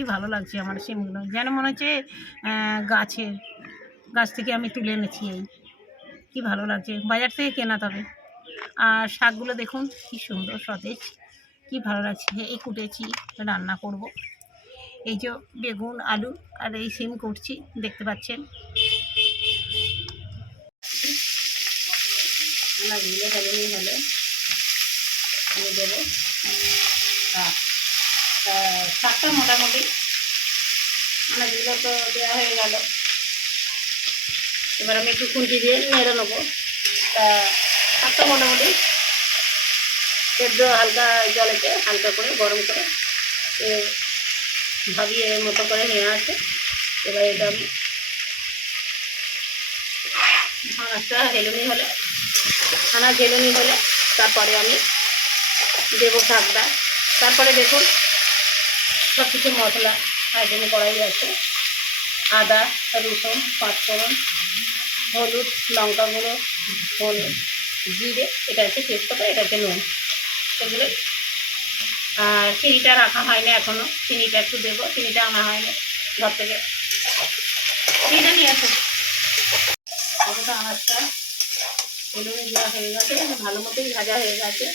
কি ভালো লাগছে আমার শিমগুলো, যেন মনে হচ্ছে গাছ থেকে আমি তুলে এনেছি। এই কি ভালো লাগছে, বাজার থেকে কেনা তবে। আর শাকগুলো দেখুন কি সুন্দর সতেজ, কি ভালো লাগছে। এই কুটেছি, রান্না করব। এই যে বেগুন আলু আর এই সিম করছি, দেখতে পাচ্ছেন। আনাজগুলো হলেই হলে আমি দেবো শাকটা। মোটামুটি আনাজগুলো তো দেওয়া হয়ে গেল। এবার আমি একটু খুঁটি দিয়ে নেড়ে নেবো। তা শাকটা মোটামুটি সেদ্ধ হালকা জলেতে হালকা করে গরম করে ভাবিয়ে মতো করে নিয়ে আসে। এবার এটা আমি আনাজ হেলুনি হলে তারপরে আমি দেবো শাকটা। তারপরে দেখুন সব কিছু মশলা আইটেম করাই আছে। আদা রসুন পাঁচফোড়ন হলুদ লঙ্কা গুঁড়ো হলুদ জিরে, এটা হচ্ছে তেজপাতা, এটা হচ্ছে নুন, এগুলো। আর চিনিটা রাখা হয়নি এখনও, চিনিটা একটু দেবো। চিনিটা আনা হয়নি ঘর থেকে, চিনিটা নিয়ে আসো। অতটা আনাজটা বেলুনে দেওয়া হয়ে গেছে, ভালো মতোই ভাজা হয়ে গেছে।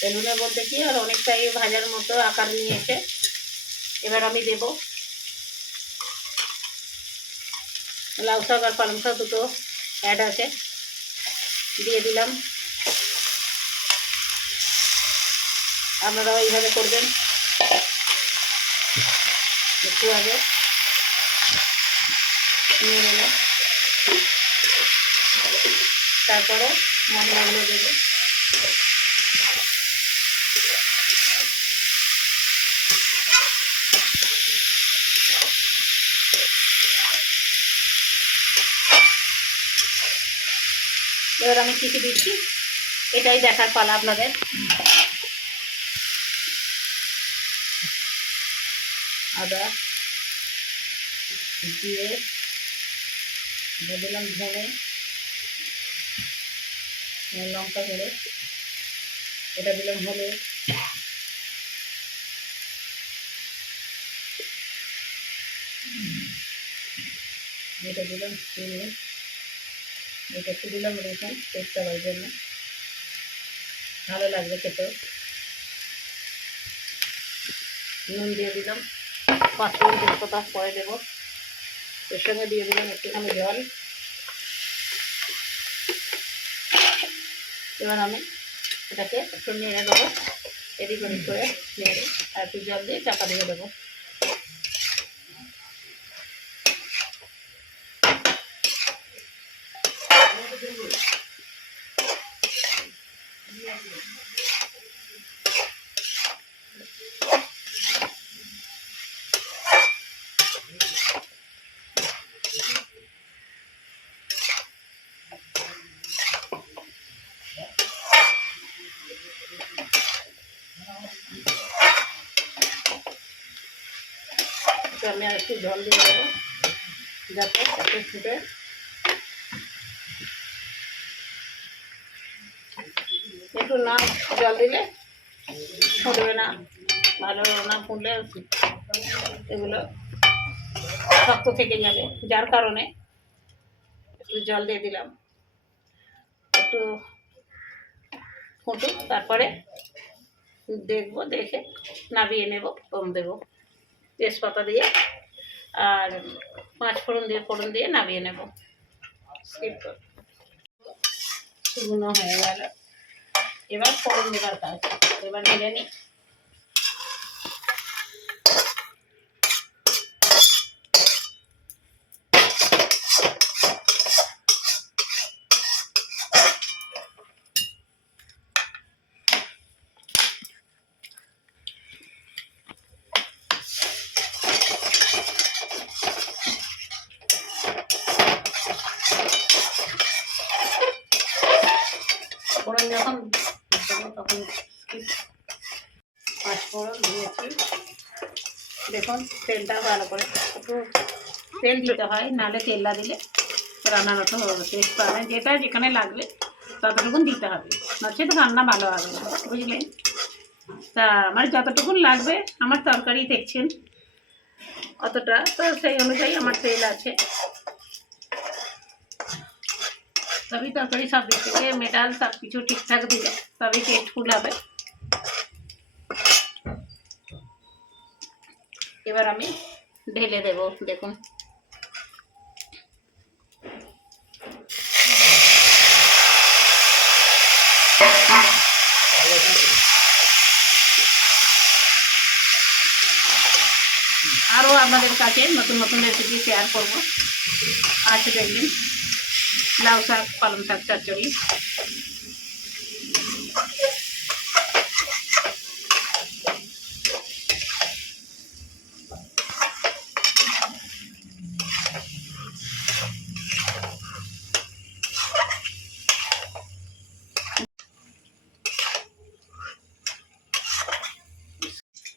বেলুনে বলতে কি আর অনেকটাই ভাজার মতো আকার নিয়েছে। এবার আমি দেব লাউ শাক আর পালং শাক, দুটো অ্যাড আছে, দিয়ে দিলাম। আপনারাও এইভাবে করবেন। একটু আগে নিয়ে নেব, তারপরে মশলাগুলো দেবো। এবার আমি কী কী দিচ্ছি এটাই দেখার পালা আপনাদের। আদা দিয়ে দিলাম ধনে লঙ্কা গুঁড়ো, এটা দিলাম হলুদ, এটা দিলাম চিনি, এটা একটু দিলাম রসুন টেস্ট করার জন্য, ভালো লাগবে খেতেও। নুন দিয়ে দিলাম, পাঁচফোড়ন তেজপাতা পরে দেবো। এর সঙ্গে দিয়ে দিলাম একটুখানি জল। এবার আমি এটাকে একটু নেড়ে দেবো, এদিক ওদিক করে নেড়ে আর একটু জল দিয়ে চাপা দিয়ে দেবো। আমি আর একটু জল দিয়ে দেবো যাতে একটু ফুটে। একটু না জল দিলে ফুটবে না, ভালো না ফুটলে এগুলো শক্ত থেকে যাবে, যার কারণে একটু জল দিয়ে দিলাম। একটু ফুটুক, তারপরে দেখবো, দেখে নামিয়ে নেব। কম দেবো তেজপাতা দিয়ে আর পাঁচফোড়ন দিয়ে নামিয়ে নেব। শুকনো হয়ে গেল, এবার ফোড়ন দেবার কাজ। এবার নেড়ে নিই। ফোড়ন যখন তখন পাঁচফোড়ন দিয়েছি। দেখুন তেলটা ভালো করে একটু তেল দিতে হয়, নাহলে তেল না দিলে রান্নার অত টেস্ট পাবে। যেটা যেখানে লাগবে ততটুকুন দিতে হবে, নচেত রান্না ভালো হবে না, বুঝলেন। তা আমার যতটুকু লাগবে আমার তরকারি দেখছেন অতটা, তো সেই অনুযায়ী আমার তেল আছে। তবেই তরকারি সব দিক থেকে মেটাল সব কিছু ঠিকঠাক দিলে তবেই টেস্টফুল হবে। এবার আমি ঢেলে দেব। দেখুন আরও আপনাদের কাছে নতুন নতুন রেসিপি শেয়ার করব। আজকে দেখবেন লাউ শাক পালং শাক চচ্চড়ি।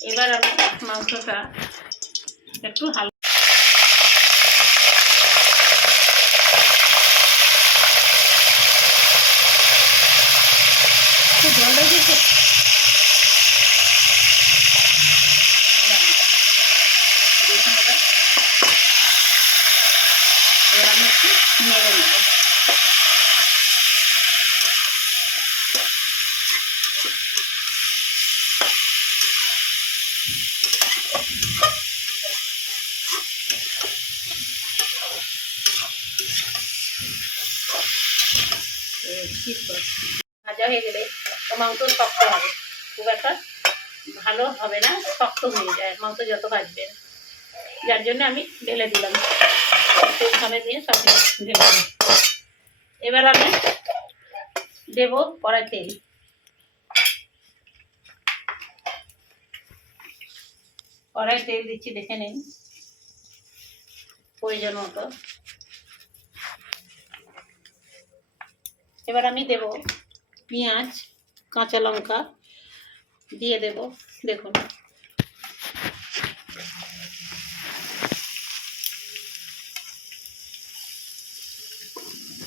এবার আমি মাংসটা একটু হালকা জল রেখেছে, এবার আমি একটু নেড়ে নেব। ভাজা হয়ে গেলে তো মাংস শক্ত হবে, খুব একটা ভালো হবে না, শক্ত হয়ে যায় মাংস যত ভাজবেন। যার জন্য আমি ঢেলে দিলাম, সেইখানে দিয়ে সব ঢেলে দিলাম। এবার আমি দেব কড়াই তেল। কড়াই তেল দিচ্ছি, দেখে নিন প্রয়োজন মতো। এবার আমি দেব পেঁয়াজ কাঁচা লঙ্কা দিয়ে দেব। দেখুন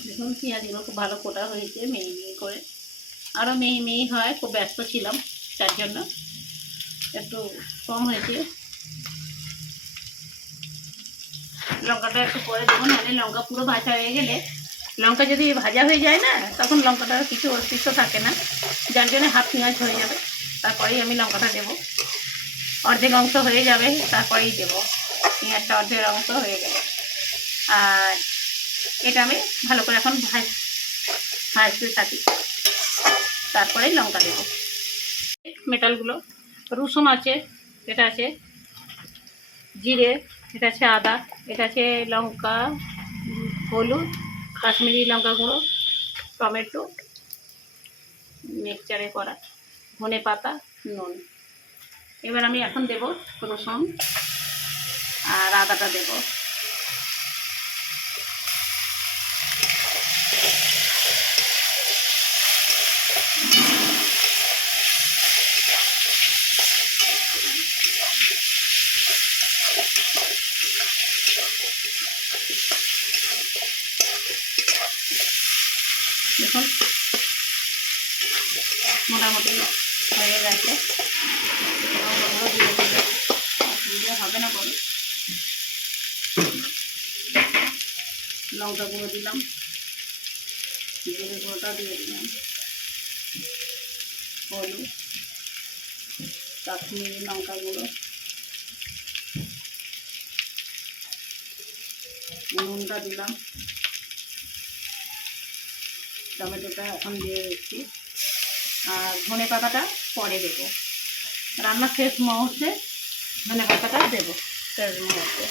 দেখুন পেঁয়াজগুলো খুব ভালো কোটা হয়েছে মিহি মিহি করে, আরও মিহি মিহি হয়, খুব ব্যস্ত ছিলাম তার জন্য একটু কম হয়েছে। লঙ্কাটা একটু পরে দেবো, নাহলে লঙ্কা পুরো ভাজা হয়ে গেলে, লঙ্কা যদি ভাজা হয়ে যায় না তখন লঙ্কাটা কিছু অস্তিত্ব থাকে না, যার জন্য হাফ পেঁয়াজ হয়ে যাবে, তারপরেই আমি লঙ্কাটা দেবো। অর্ধেক অংশ হয়ে যাবে তারপরেই দেবো, পেঁয়াজটা অর্ধেক অংশ হয়ে গেলে। আর এটা আমি ভালো করে এখন ভাজতে থাকি, তারপরেই লঙ্কা দেবো। মেটালগুলো রসুন আছে, এটা আছে জিরে, এটা আছে আদা, এটা আছে লঙ্কা, হলুদ, কাশ্মীরি লঙ্কা গুঁড়ো, টমেটো মিক্সচারে করা, ধনে পাতা, নুন। এবার আমি এখন দেব রসুন আর আদাটা দেব। দেখুন মোটামুটি হয়ে গেছে, অসুবিধা হবে না বলে। লঙ্কা গুঁড়ো দিলাম, জিরে গুঁড়োটা দিয়ে দিলাম, হলুদ, কাশ্মীরি লঙ্কা গুঁড়ো, নুনটা দিলাম, টমেটোটা এখন দিয়ে দিচ্ছি, আর ধনে পাতাটা পরে দেবো, রান্নার শেষ মুহূর্তে ধনে পাতাটা দেবো, শেষ মুহূর্তে।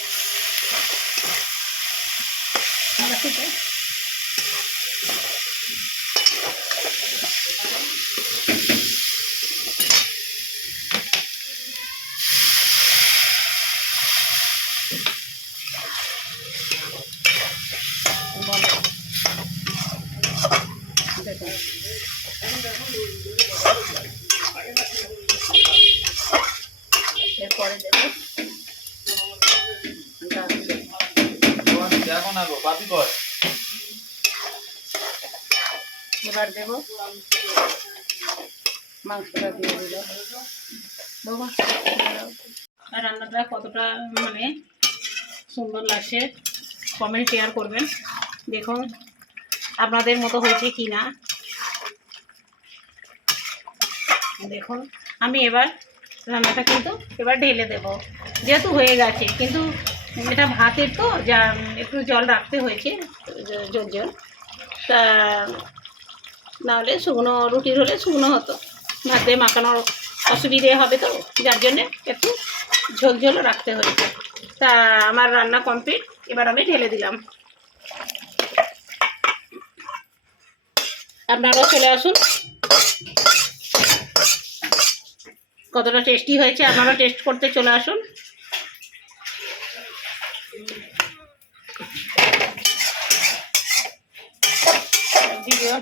এরপরে দেবো এবার দেব মাংসটা দিয়ে দিল বাবা। আর রান্নাটা কতটা মানে সুন্দর লাগছে কমেন্ট শেয়ার করবেন। দেখুন আপনাদের মতো হয়েছে কি না। দেখুন আমি এবার রান্নাটা কিন্তু এবার ঢেলে দেব, যেহেতু হয়ে গেছে। কিন্তু এটা ভাতের তো যা একটু জল রাখতে হয়েছে, জল জল। তা নাহলে শুকনো রুটির হলে শুকনো হতো, ভাতে মাখানোর অসুবিধে হবে তো, যার জন্যে একটু ঝোল ঝোল রাখতে হয়েছে। তা আমার রান্না কমপ্লিট, এবার আমি ঢেলে দিলাম। আপনারাও চলে আসুন, কতটা টেস্টি হয়েছে আপনারা টেস্ট করতে চলে আসুন। ভিডিও